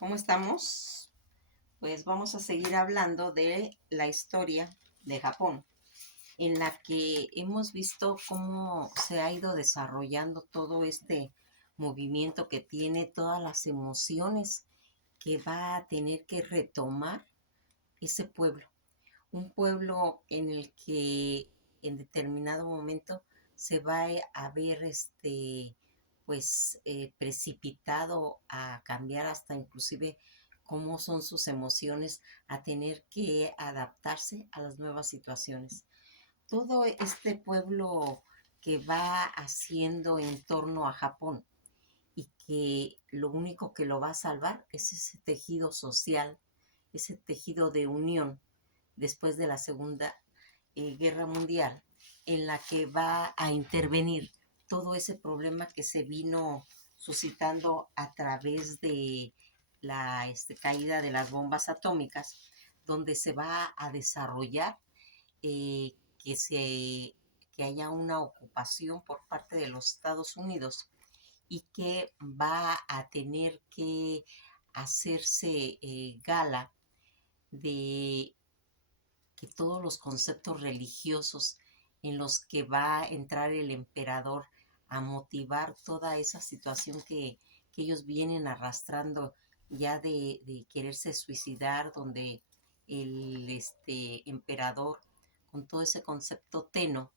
¿Cómo estamos? Pues vamos a seguir hablando de la historia de Japón, en la que hemos visto cómo se ha ido desarrollando todo este movimiento que tiene todas las emociones que va a tener que retomar ese pueblo. Un pueblo en el que en determinado momento se va a ver precipitado a cambiar hasta inclusive cómo son sus emociones, a tener que adaptarse a las nuevas situaciones. Todo este pueblo que va haciendo en torno a Japón y que lo único que lo va a salvar es ese tejido social, ese tejido de unión después de la Segunda Guerra Mundial, en la que va a intervenir todo ese problema que se vino suscitando a través de la caída de las bombas atómicas, donde se va a desarrollar eh, que, se, que haya una ocupación por parte de los Estados Unidos y que va a tener que hacerse gala de que todos los conceptos religiosos en los que va a entrar el emperador a motivar toda esa situación que ellos vienen arrastrando ya de quererse suicidar, donde el emperador, con todo ese concepto teno,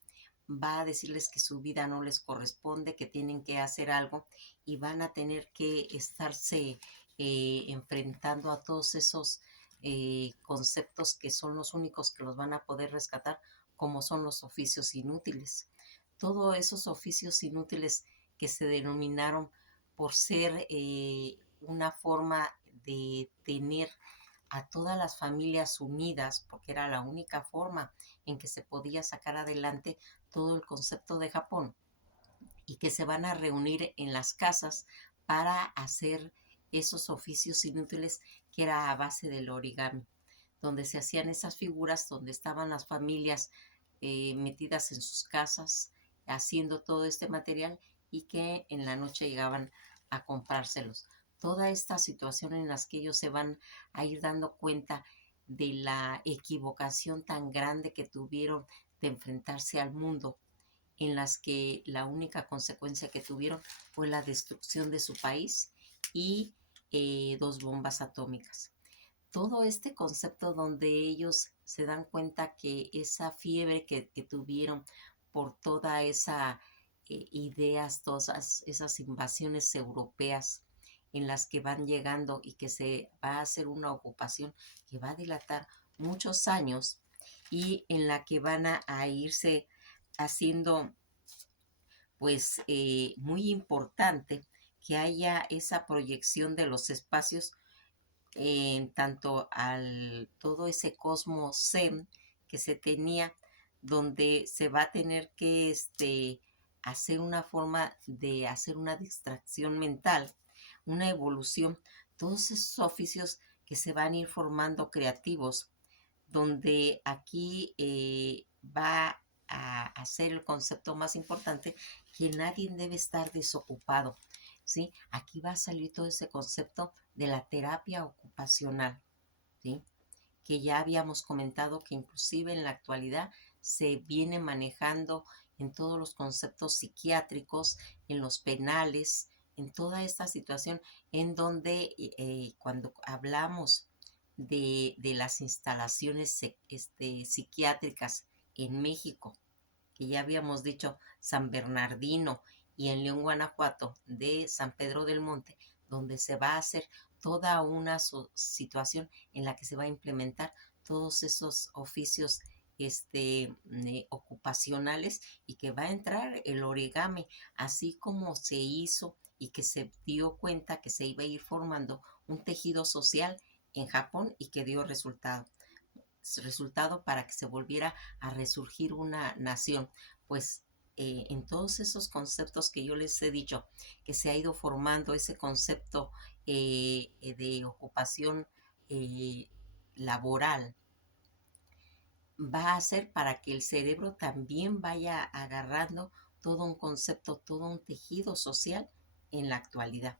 va a decirles que su vida no les corresponde, que tienen que hacer algo y van a tener que estarse enfrentando a todos esos conceptos que son los únicos que los van a poder rescatar, como son los oficios inútiles. Todos esos oficios inútiles que se denominaron por ser una forma de tener a todas las familias unidas, porque era la única forma en que se podía sacar adelante todo el concepto de Japón, y que se van a reunir en las casas para hacer esos oficios inútiles que era a base del origami, donde se hacían esas figuras, donde estaban las familias metidas en sus casas haciendo todo este material y que en la noche llegaban a comprárselos. Toda esta situación en las que ellos se van a ir dando cuenta de la equivocación tan grande que tuvieron de enfrentarse al mundo, en las que la única consecuencia que tuvieron fue la destrucción de su país y dos bombas atómicas. Todo este concepto donde ellos se dan cuenta que esa fiebre que tuvieron por toda esa ideas, todas esas invasiones europeas en las que van llegando y que se va a hacer una ocupación que va a dilatar muchos años y en la que van a irse haciendo muy importante que haya esa proyección de los espacios en tanto al todo ese cosmos Zen que se tenía, donde se va a tener que hacer una forma de hacer una distracción mental, una evolución, todos esos oficios que se van a ir formando creativos, donde aquí va a hacer el concepto más importante, que nadie debe estar desocupado, ¿sí? Aquí va a salir todo ese concepto de la terapia ocupacional, ¿sí? Que ya habíamos comentado que inclusive en la actualidad se viene manejando en todos los conceptos psiquiátricos, en los penales, en toda esta situación en donde cuando hablamos de las instalaciones psiquiátricas en México, que ya habíamos dicho San Bernardino, y en León, Guanajuato, de San Pedro del Monte, donde se va a hacer toda una situación en la que se va a implementar todos esos oficios ocupacionales, y que va a entrar el origami, así como se hizo y que se dio cuenta que se iba a ir formando un tejido social en Japón y que dio resultado para que se volviera a resurgir una nación. Pues en todos esos conceptos que yo les he dicho, que se ha ido formando ese concepto de ocupación eh, laboral, va a ser para que el cerebro también vaya agarrando todo un concepto, todo un tejido social en la actualidad.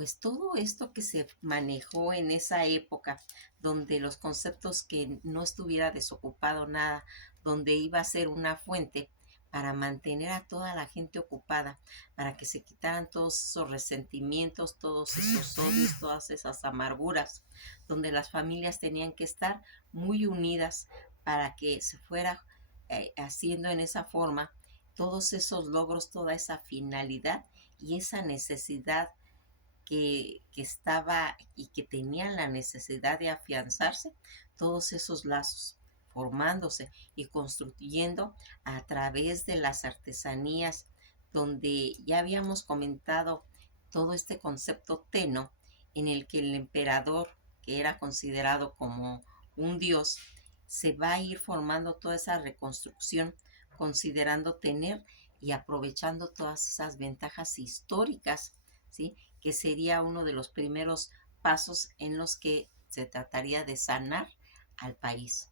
pues todo esto que se manejó en esa época, donde los conceptos que no estuviera desocupado nada, donde iba a ser una fuente para mantener a toda la gente ocupada, para que se quitaran todos esos resentimientos, todos esos odios, todas esas amarguras, donde las familias tenían que estar muy unidas para que se fuera haciendo en esa forma todos esos logros, toda esa finalidad y esa necesidad que estaba y que tenían la necesidad de afianzarse, todos esos lazos formándose y construyendo a través de las artesanías, donde ya habíamos comentado todo este concepto teno en el que el emperador, que era considerado como un dios, se va a ir formando toda esa reconstrucción, considerando tener y aprovechando todas esas ventajas históricas, ¿sí? Que sería uno de los primeros pasos en los que se trataría de sanar al país.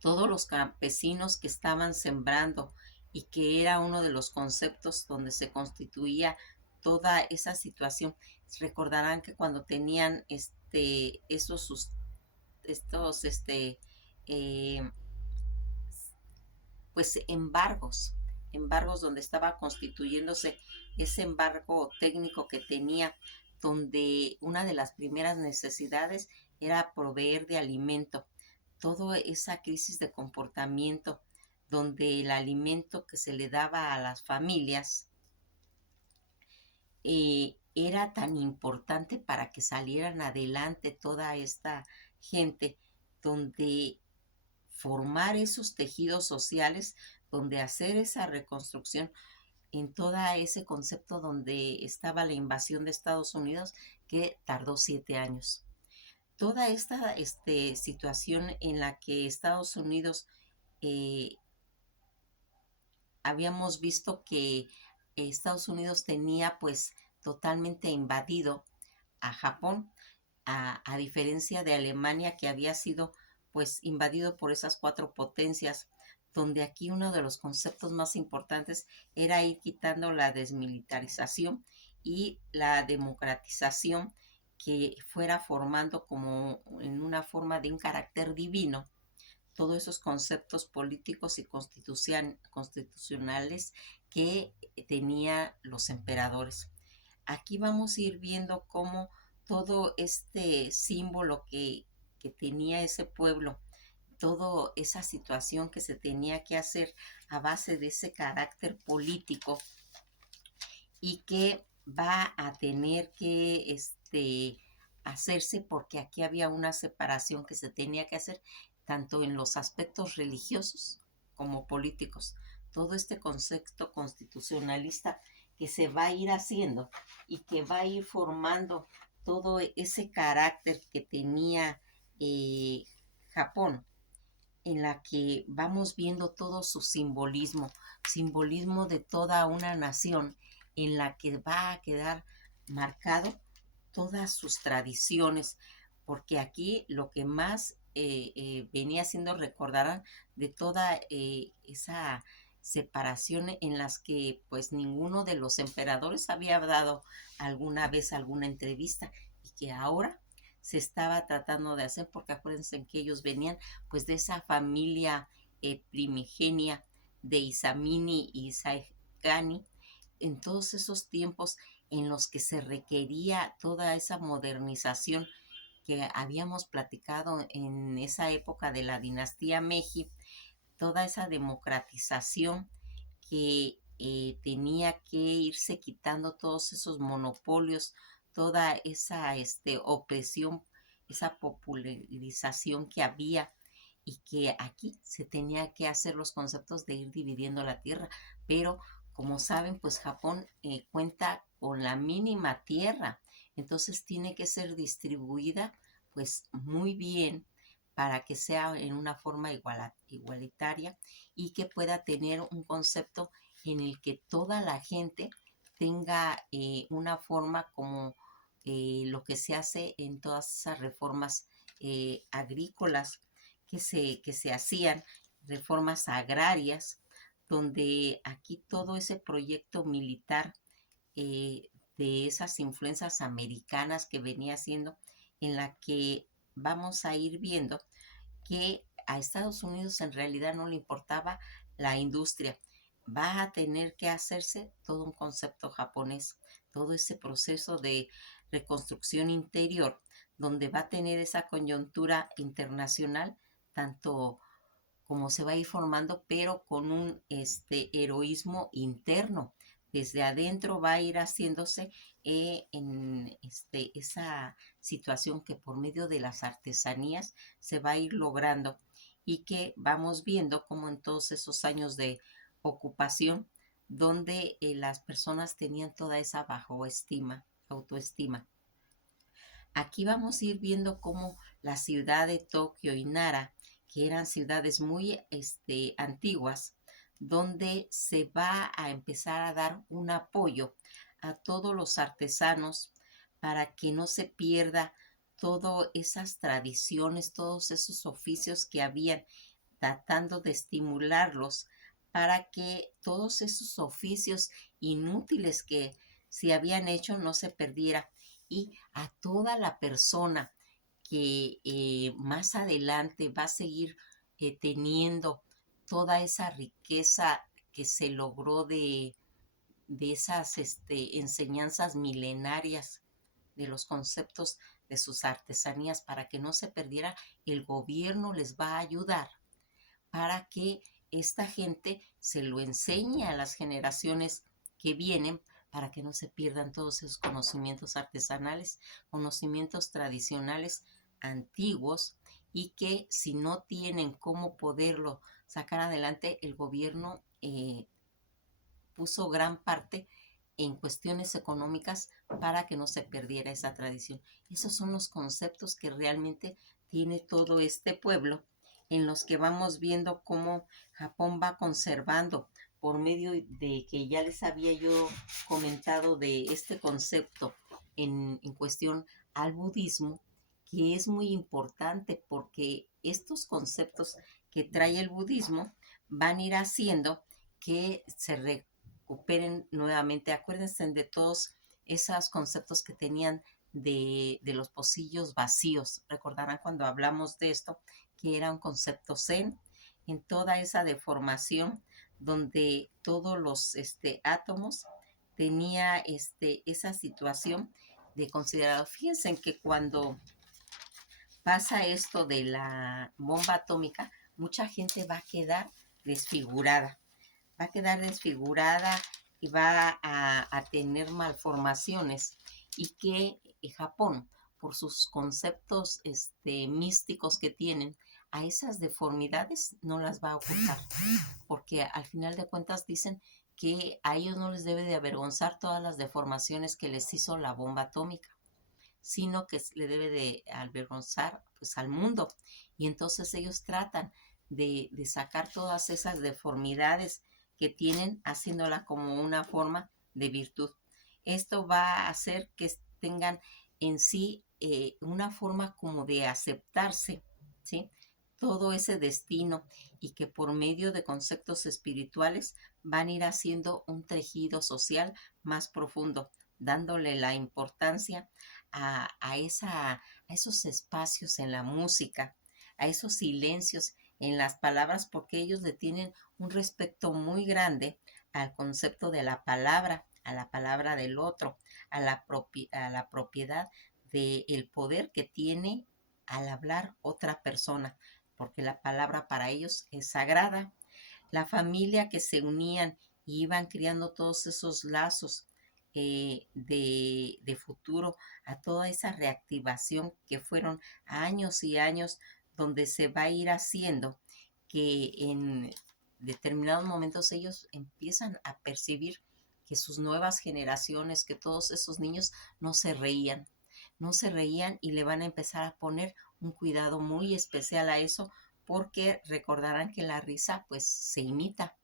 Todos los campesinos que estaban sembrando y que era uno de los conceptos donde se constituía toda esa situación. Recordarán que cuando tenían estos eh, pues embargos donde estaba constituyéndose ese embargo técnico que tenía, donde una de las primeras necesidades era proveer de alimento. Toda esa crisis de comportamiento, donde el alimento que se le daba a las familias era tan importante para que salieran adelante toda esta gente, donde formar esos tejidos sociales, donde hacer esa reconstrucción en todo ese concepto donde estaba la invasión de Estados Unidos, que tardó 7 años. Toda esta situación en la que Estados Unidos eh, habíamos visto que Estados Unidos tenía pues totalmente invadido a Japón, a diferencia de Alemania, que había sido pues invadido por esas cuatro potencias, donde aquí uno de los conceptos más importantes era ir quitando la desmilitarización y la democratización, que fuera formando como en una forma de un carácter divino todos esos conceptos políticos y constitucionales que tenía los emperadores. Aquí vamos a ir viendo cómo todo este símbolo que tenía ese pueblo, toda esa situación que se tenía que hacer a base de ese carácter político y que va a tener que hacerse, porque aquí había una separación que se tenía que hacer tanto en los aspectos religiosos como políticos. Todo este concepto constitucionalista que se va a ir haciendo y que va a ir formando todo ese carácter que tenía eh, Japón, en la que vamos viendo todo su simbolismo, simbolismo de toda una nación, en la que va a quedar marcado todas sus tradiciones, porque aquí lo que más venía siendo, recordarán, de toda esa separación en las que pues ninguno de los emperadores había dado alguna vez alguna entrevista y que ahora se estaba tratando de hacer, porque acuérdense que ellos venían pues de esa familia primigenia de Isamini y Saigani, en todos esos tiempos en los que se requería toda esa modernización que habíamos platicado en esa época de la dinastía Meiji, toda esa democratización que tenía que irse quitando todos esos monopolios, toda esa opresión, esa popularización que había, y que aquí se tenía que hacer los conceptos de ir dividiendo la tierra, pero como saben, pues Japón cuenta con la mínima tierra, entonces tiene que ser distribuida pues muy bien para que sea en una forma igualitaria y que pueda tener un concepto en el que toda la gente tenga una forma como lo que se hace en todas esas reformas agrícolas que se hacían, reformas agrarias, donde aquí todo ese proyecto militar de esas influencias americanas que venía haciendo, en la que vamos a ir viendo que a Estados Unidos en realidad no le importaba la industria. Va a tener que hacerse todo un concepto japonés, todo ese proceso de reconstrucción interior, donde va a tener esa coyuntura internacional, tanto como se va a ir formando, pero con un heroísmo interno. Desde adentro va a ir haciéndose en esa situación que por medio de las artesanías se va a ir logrando y que vamos viendo como en todos esos años de ocupación, donde las personas tenían toda esa bajo estima, autoestima. Aquí vamos a ir viendo cómo la ciudad de Tokio y Nara, que eran ciudades muy antiguas, donde se va a empezar a dar un apoyo a todos los artesanos para que no se pierda todas esas tradiciones, todos esos oficios que habían, tratando de estimularlos para que todos esos oficios inútiles que se habían hecho no se perdiera, y a toda la persona que más adelante va a seguir teniendo toda esa riqueza que se logró de esas enseñanzas milenarias, de los conceptos de sus artesanías, para que no se perdiera, el gobierno les va a ayudar para que esta gente se lo enseñe a las generaciones que vienen, para que no se pierdan todos esos conocimientos artesanales, conocimientos tradicionales antiguos, y que si no tienen cómo poderlo sacar adelante, el gobierno puso gran parte en cuestiones económicas para que no se perdiera esa tradición. Esos son los conceptos que realmente tiene todo este pueblo, en los que vamos viendo cómo Japón va conservando, por medio de que ya les había yo comentado de este concepto en cuestión al budismo, que es muy importante porque estos conceptos que trae el budismo van a ir haciendo que se recuperen nuevamente. Acuérdense de todos esos conceptos que tenían de los pocillos vacíos. Recordarán cuando hablamos de esto, que era un concepto zen, en toda esa deformación donde todos los átomos tenía esa situación de considerado. Fíjense que cuando pasa esto de la bomba atómica, mucha gente va a quedar desfigurada, va a quedar desfigurada y va a tener malformaciones, y que Japón, por sus conceptos místicos que tienen, a esas deformidades no las va a ocultar, porque al final de cuentas dicen que a ellos no les debe de avergonzar todas las deformaciones que les hizo la bomba atómica, sino que le debe de avergonzar pues al mundo. Y entonces ellos tratan de sacar todas esas deformidades que tienen, haciéndola como una forma de virtud. Esto va a hacer que tengan en sí una forma como de aceptarse, ¿sí? Todo ese destino, y que por medio de conceptos espirituales van a ir haciendo un tejido social más profundo, dándole la importancia a esos espacios en la música, a esos silencios en las palabras, porque ellos le tienen un respeto muy grande al concepto de la palabra, a la palabra del otro, a la propiedad del poder que tiene al hablar otra persona, porque la palabra para ellos es sagrada. La familia que se unían y iban criando todos esos lazos de futuro, a toda esa reactivación que fueron años y años, donde se va a ir haciendo que en determinados momentos ellos empiezan a percibir que sus nuevas generaciones, que todos esos niños no se reían, no se reían, y le van a empezar a poner un cuidado muy especial a eso, porque recordarán que la risa pues se imita.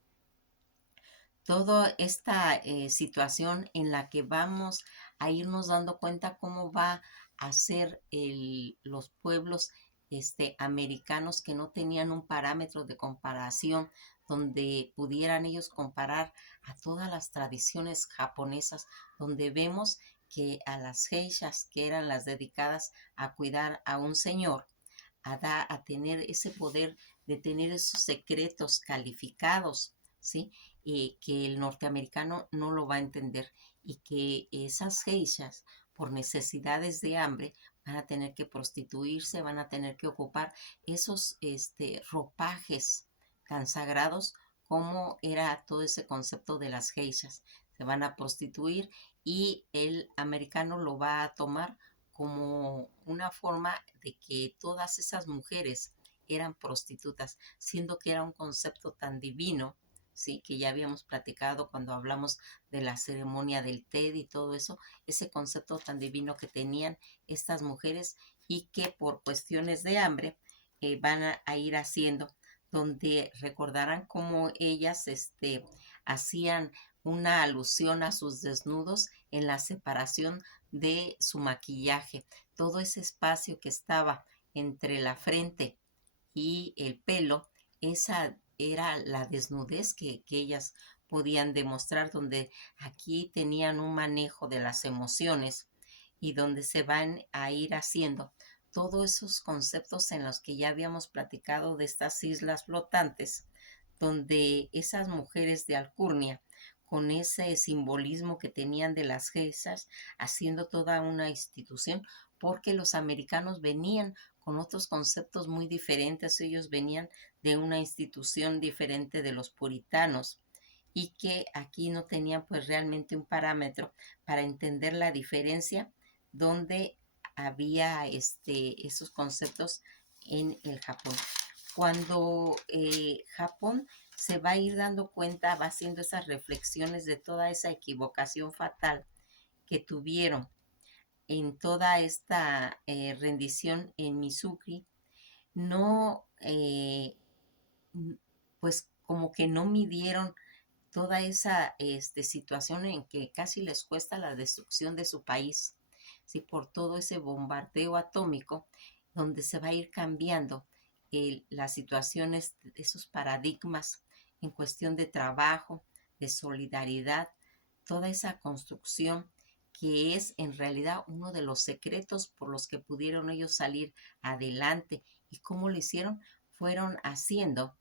Toda esta situación en la que vamos a irnos dando cuenta cómo va a ser los pueblos americanos, que no tenían un parámetro de comparación, donde pudieran ellos comparar a todas las tradiciones japonesas, donde vemos que a las geishas, que eran las dedicadas a cuidar a un señor, a tener ese poder de tener esos secretos calificados, ¿sí? Y que el norteamericano no lo va a entender y que esas geishas, por necesidades de hambre, van a tener que prostituirse, van a tener que ocupar esos ropajes tan sagrados como era todo ese concepto de las geishas. Se van a prostituir y el americano lo va a tomar como una forma de que todas esas mujeres eran prostitutas, siendo que era un concepto tan divino, sí, que ya habíamos platicado cuando hablamos de la ceremonia del té y todo eso, ese concepto tan divino que tenían estas mujeres y que por cuestiones de hambre van a ir haciendo, donde recordarán cómo ellas hacían una alusión a sus desnudos en la separación de su maquillaje. Todo ese espacio que estaba entre la frente y el pelo, esa era la desnudez que ellas podían demostrar, donde aquí tenían un manejo de las emociones y donde se van a ir haciendo todos esos conceptos en los que ya habíamos platicado de estas islas flotantes, donde esas mujeres de Alcurnia, con ese simbolismo que tenían de las gesas, haciendo toda una institución, porque los americanos venían con otros conceptos muy diferentes, ellos venían de una institución diferente de los puritanos y que aquí no tenían pues realmente un parámetro para entender la diferencia donde había esos conceptos en el Japón. Cuando Japón se va a ir dando cuenta, va haciendo esas reflexiones de toda esa equivocación fatal que tuvieron en toda esta rendición en Missouri, no, pues como que no midieron toda esa situación en que casi les cuesta la destrucción de su país, ¿sí? Por todo ese bombardeo atómico, donde se va a ir cambiando las situaciones, esos paradigmas en cuestión de trabajo, de solidaridad, toda esa construcción que es en realidad uno de los secretos por los que pudieron ellos salir adelante. ¿Y cómo lo hicieron? Fueron haciendo,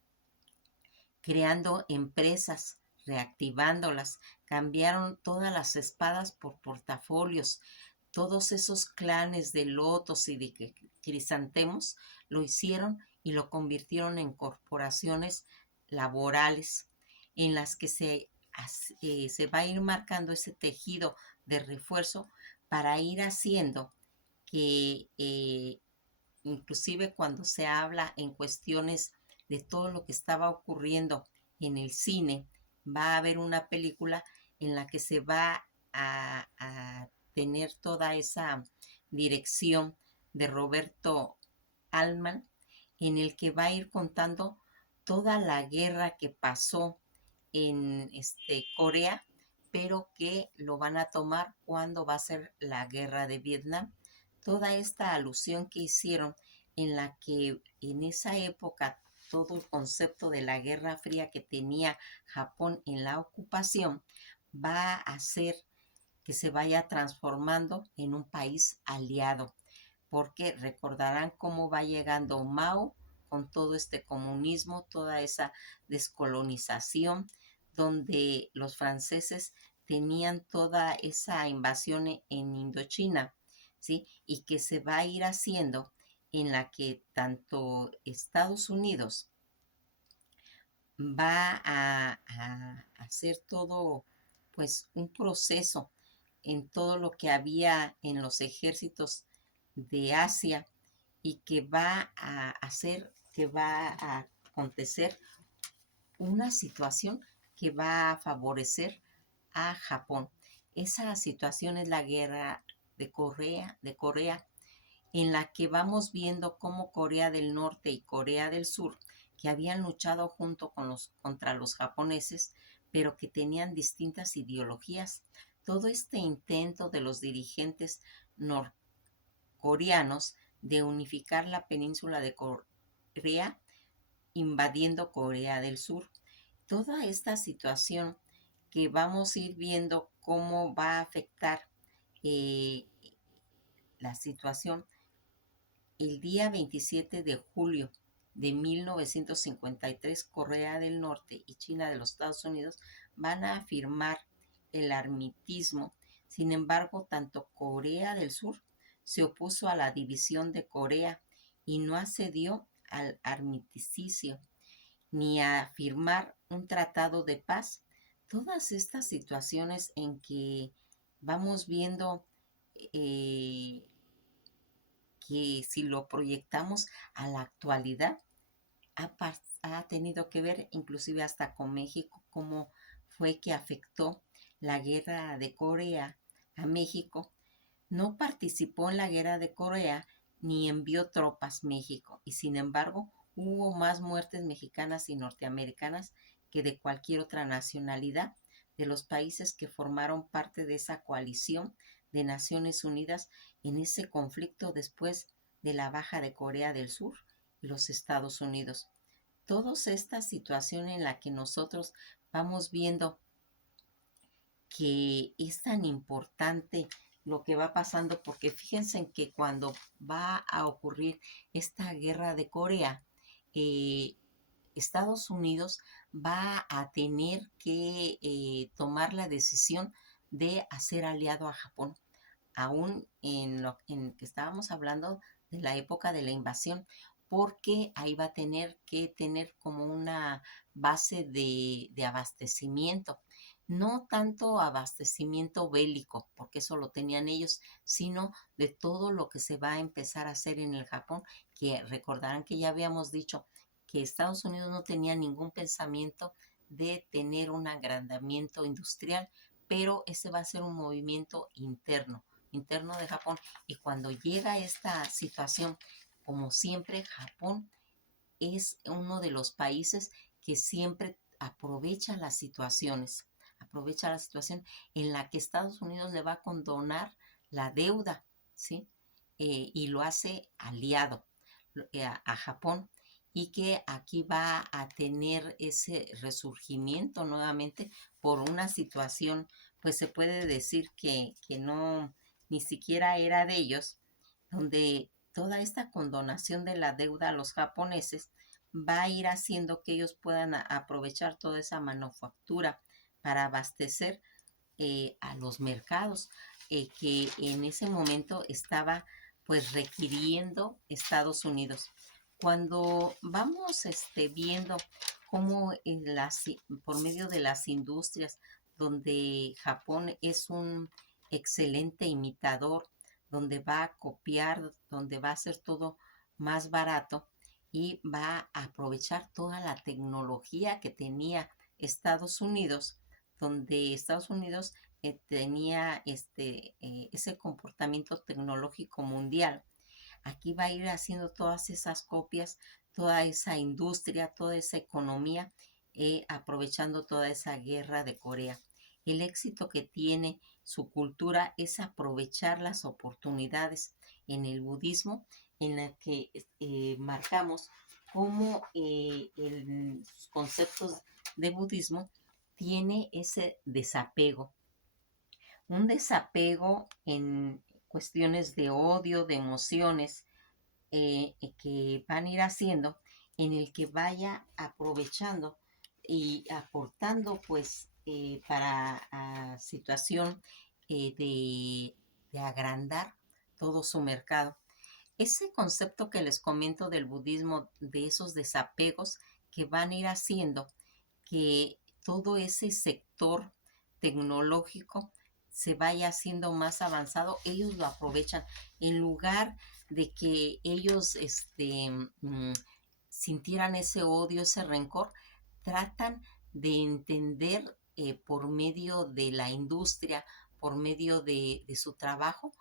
creando empresas, reactivándolas, cambiaron todas las espadas por portafolios, todos esos clanes de lotos y de crisantemos lo hicieron y lo convirtieron en corporaciones laborales en las que se va a ir marcando ese tejido de refuerzo para ir haciendo que inclusive cuando se habla en cuestiones de todo lo que estaba ocurriendo en el cine, va a haber una película en la que se va a tener toda esa dirección de Roberto Altman, en el que va a ir contando toda la guerra que pasó en Corea, pero que lo van a tomar cuando va a ser la guerra de Vietnam. Toda esta alusión que hicieron en la que en esa época todo el concepto de la Guerra Fría que tenía Japón en la ocupación va a hacer que se vaya transformando en un país aliado, porque recordarán cómo va llegando Mao con todo este comunismo, toda esa descolonización, donde los franceses tenían toda esa invasión en Indochina, ¿sí? Y que se va a ir haciendo en la que tanto Estados Unidos va a hacer todo, pues, un proceso en todo lo que había en los ejércitos de Asia y que va a hacer, que va a acontecer una situación que va a favorecer a Japón. Esa situación es la guerra de Corea, en la que vamos viendo cómo Corea del Norte y Corea del Sur, que habían luchado junto contra los japoneses, pero que tenían distintas ideologías. Todo este intento de los dirigentes norcoreanos de unificar la península de Corea, invadiendo Corea del Sur, Toda esta situación que vamos a ir viendo cómo va a afectar eh, la situación el día 27 de julio de 1953, Corea del Norte y China de los Estados Unidos van a firmar el armisticio. Sin embargo, tanto Corea del Sur se opuso a la división de Corea y no accedió al armisticio ni a firmar un tratado de paz. Todas estas situaciones en que vamos viendo eh, que si lo proyectamos a la actualidad, ha tenido que ver inclusive hasta con México, cómo fue que afectó la guerra de Corea a México. No participó en la guerra de Corea ni envió tropas a México y sin embargo hubo más muertes mexicanas y norteamericanas que de cualquier otra nacionalidad de los países que formaron parte de esa coalición de Naciones Unidas en ese conflicto después de la baja de Corea del Sur y los Estados Unidos. Toda esta situación en la que nosotros vamos viendo que es tan importante lo que va pasando, porque fíjense en que cuando va a ocurrir esta guerra de Corea, eh, Estados Unidos va a tener que tomar la decisión de hacer aliado a Japón, aún en lo en que estábamos hablando de la época de la invasión, porque ahí va a tener que tener como una base de abastecimiento, no tanto abastecimiento bélico, porque eso lo tenían ellos, sino de todo lo que se va a empezar a hacer en el Japón, que recordarán que ya habíamos dicho que Estados Unidos no tenía ningún pensamiento de tener un agrandamiento industrial, pero ese va a ser un movimiento interno de Japón. Y cuando llega esta situación, como siempre, Japón es uno de los países que siempre aprovecha la situación en la que Estados Unidos le va a condonar la deuda, ¿sí? Y lo hace aliado a Japón y que aquí va a tener ese resurgimiento nuevamente por una situación, pues se puede decir que no, ni siquiera era de ellos, donde toda esta condonación de la deuda a los japoneses va a ir haciendo que ellos puedan aprovechar toda esa manufactura para abastecer a los mercados que en ese momento estaba pues requiriendo Estados Unidos. Cuando vamos viendo cómo por medio de las industrias, donde Japón es un excelente imitador, donde va a copiar, donde va a hacer todo más barato y va a aprovechar toda la tecnología que tenía Estados Unidos, donde Estados Unidos tenía ese comportamiento tecnológico mundial. Aquí va a ir haciendo todas esas copias, toda esa industria, toda esa economía, aprovechando toda esa guerra de Corea. El éxito que tiene su cultura es aprovechar las oportunidades en el budismo, en la que marcamos cómo los conceptos de budismo tiene ese desapego, un desapego en cuestiones de odio, de emociones, que van a ir haciendo, en el que vaya aprovechando y aportando pues para situación de agrandar todo su mercado. Ese concepto que les comento del budismo, de esos desapegos que van a ir haciendo que todo ese sector tecnológico se vaya haciendo más avanzado, ellos lo aprovechan en lugar de que ellos sintieran ese odio, ese rencor, tratan de entender por medio de la industria, por medio de su trabajo,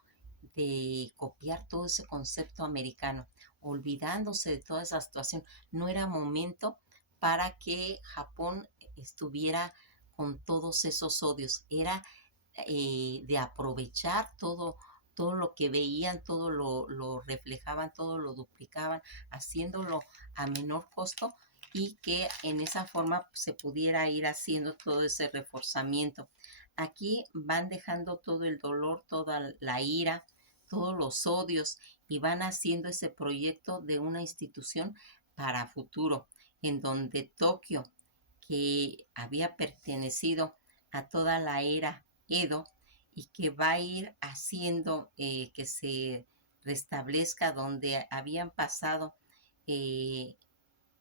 de copiar todo ese concepto americano, olvidándose de toda esa situación. No era momento para que Japón estuviera con todos esos odios, era de aprovechar todo lo que veían, todo lo reflejaban, todo lo duplicaban, haciéndolo a menor costo y que en esa forma se pudiera ir haciendo todo ese reforzamiento. Aquí van dejando todo el dolor, toda la ira, todos los odios y van haciendo ese proyecto de una institución para futuro, en donde Tokio, que había pertenecido a toda la era Edo y que va a ir haciendo que se restablezca donde habían pasado, eh,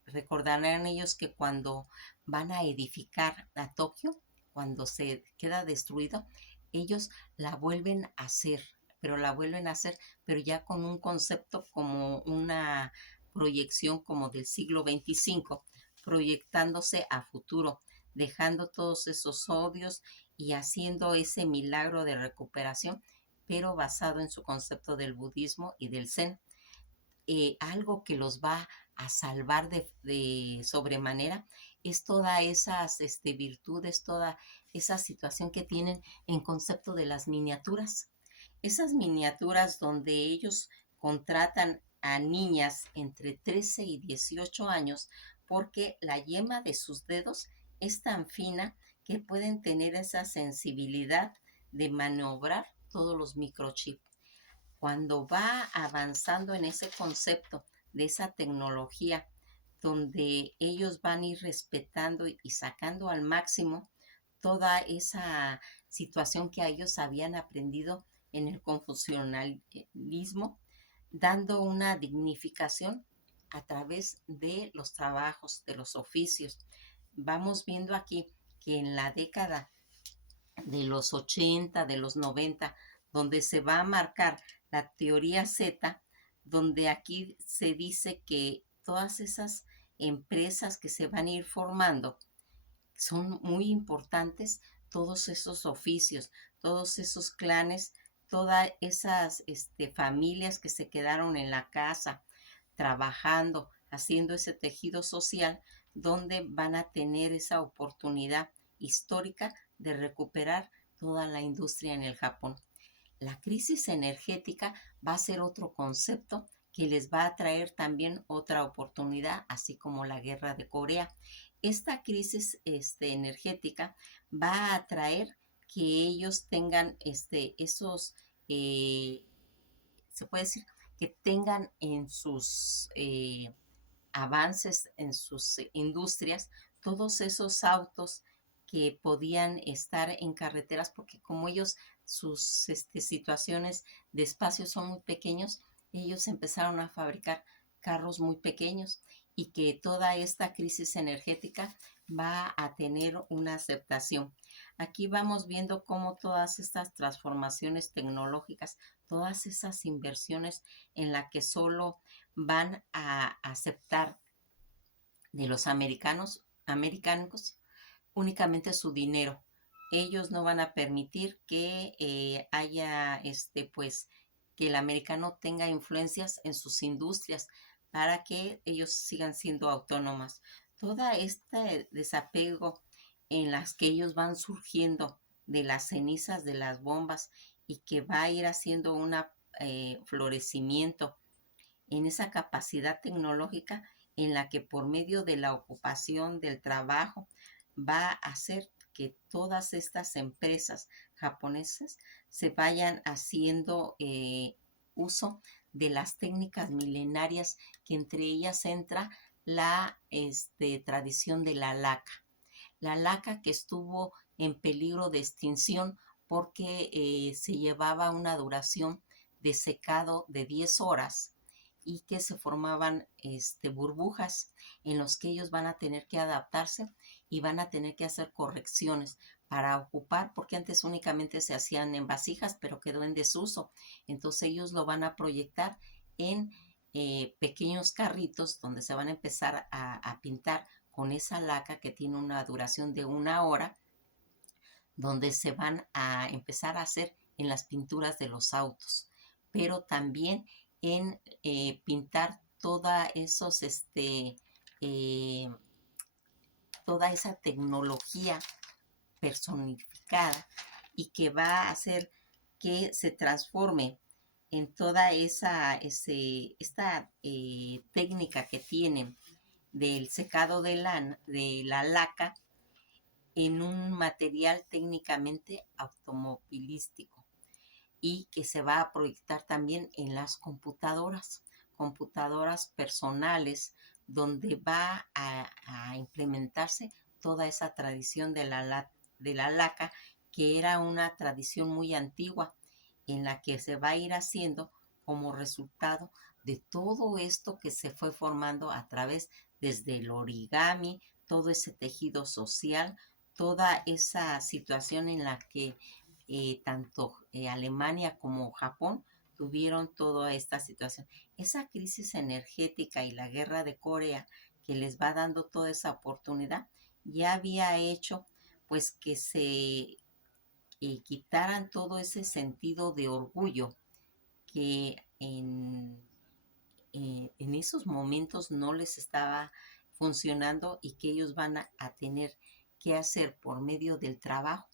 recordarán ellos que cuando van a edificar a Tokio, cuando se queda destruido, ellos la vuelven a hacer, pero la vuelven a hacer, pero ya con un concepto como una proyección como del siglo XXV, proyectándose a futuro, dejando todos esos odios y haciendo ese milagro de recuperación, pero basado en su concepto del budismo y del zen. Algo que los va a salvar de sobremanera es todas esas virtudes, toda esa situación que tienen en concepto de las miniaturas. Esas miniaturas donde ellos contratan a niñas entre 13 y 18 años porque la yema de sus dedos es tan fina que pueden tener esa sensibilidad de maniobrar todos los microchips. Cuando va avanzando en ese concepto de esa tecnología, donde ellos van a ir respetando y sacando al máximo toda esa situación que ellos habían aprendido en el confucianismo, dando una dignificación a través de los trabajos, de los oficios. Vamos viendo aquí que en la década de los 80, de los 90, donde se va a marcar la teoría Z, donde aquí se dice que todas esas empresas que se van a ir formando son muy importantes, todos esos oficios, todos esos clanes, todas esas familias que se quedaron en la casa trabajando, haciendo ese tejido social, donde van a tener esa oportunidad histórica de recuperar toda la industria en el Japón. La crisis energética va a ser otro concepto que les va a traer también otra oportunidad, así como la guerra de Corea. Esta crisis energética va a traer que ellos tengan esos, se puede decir, que tengan en sus avances, en sus industrias, todos esos autos que podían estar en carreteras, porque como ellos, sus situaciones de espacio son muy pequeños, ellos empezaron a fabricar carros muy pequeños y que toda esta crisis energética va a tener una aceptación. Aquí vamos viendo cómo todas estas transformaciones tecnológicas, todas esas inversiones en la que solo van a aceptar de los americanos únicamente su dinero. Ellos no van a permitir que haya pues que el americano tenga influencias en sus industrias para que ellos sigan siendo autónomas. Toda este desapego en las que ellos van surgiendo de las cenizas de las bombas y que va a ir haciendo un florecimiento en esa capacidad tecnológica en la que por medio de la ocupación del trabajo va a hacer que todas estas empresas japonesas se vayan haciendo uso de las técnicas milenarias, que entre ellas entra la tradición de la laca que estuvo en peligro de extinción porque se llevaba una duración de secado de 10 horas y que se formaban burbujas en los que ellos van a tener que adaptarse y van a tener que hacer correcciones para ocupar, porque antes únicamente se hacían en vasijas, pero quedó en desuso. Entonces ellos lo van a proyectar en pequeños carritos donde se van a empezar a pintar con esa laca que tiene una duración de 1 hora, donde se van a empezar a hacer en las pinturas de los autos, pero también en pintar eh, toda esa tecnología personificada y que va a hacer que se transforme en toda esta técnica que tienen del secado de la laca en un material técnicamente automovilístico y que se va a proyectar también en las computadoras personales, donde va a implementarse toda esa tradición de la laca, que era una tradición muy antigua, en la que se va a ir haciendo como resultado de todo esto que se fue formando a través desde el origami, todo ese tejido social, toda esa situación en la que tanto Alemania como Japón tuvieron toda esta situación. Esa crisis energética y la guerra de Corea que les va dando toda esa oportunidad ya había hecho pues que se quitaran todo ese sentido de orgullo que en esos momentos no les estaba funcionando y que ellos van a tener que hacer por medio del trabajo,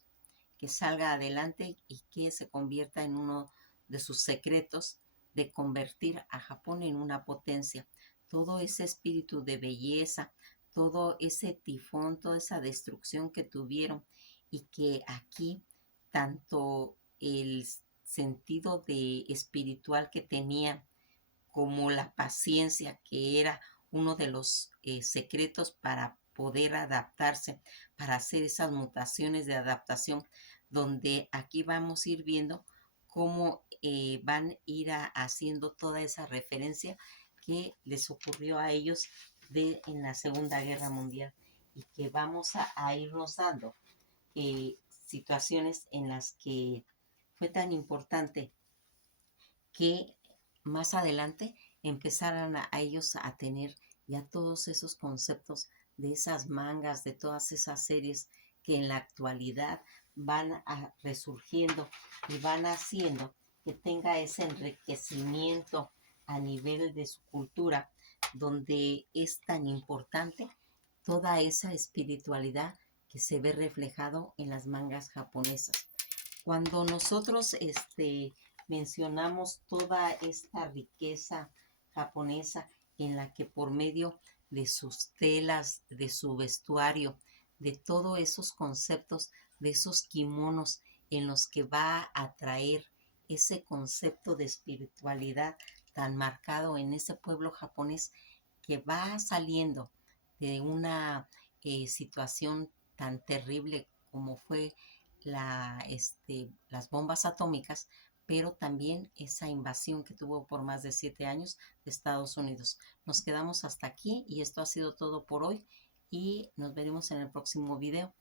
que salga adelante y que se convierta en uno de sus secretos de convertir a Japón en una potencia. Todo ese espíritu de belleza, todo ese tifón, toda esa destrucción que tuvieron y que aquí tanto el sentido de espiritual que tenían como la paciencia, que era uno de los secretos para poder adaptarse, para hacer esas mutaciones de adaptación, donde aquí vamos a ir viendo cómo van a ir haciendo toda esa referencia que les ocurrió a ellos en la Segunda Guerra Mundial y que vamos a irnos dando situaciones en las que fue tan importante que más adelante empezaran a ellos a tener ya todos esos conceptos de esas mangas, de todas esas series que en la actualidad van a resurgiendo y van haciendo que tenga ese enriquecimiento a nivel de su cultura, donde es tan importante toda esa espiritualidad que se ve reflejado en las mangas japonesas. Cuando nosotros mencionamos toda esta riqueza japonesa en la que por medio de sus telas, de su vestuario, de todos esos conceptos, de esos kimonos en los que va a traer ese concepto de espiritualidad tan marcado en ese pueblo japonés que va saliendo de una situación tan terrible como fue las bombas atómicas, pero también esa invasión que tuvo por más de 7 años de Estados Unidos. Nos quedamos hasta aquí y esto ha sido todo por hoy y nos veremos en el próximo video.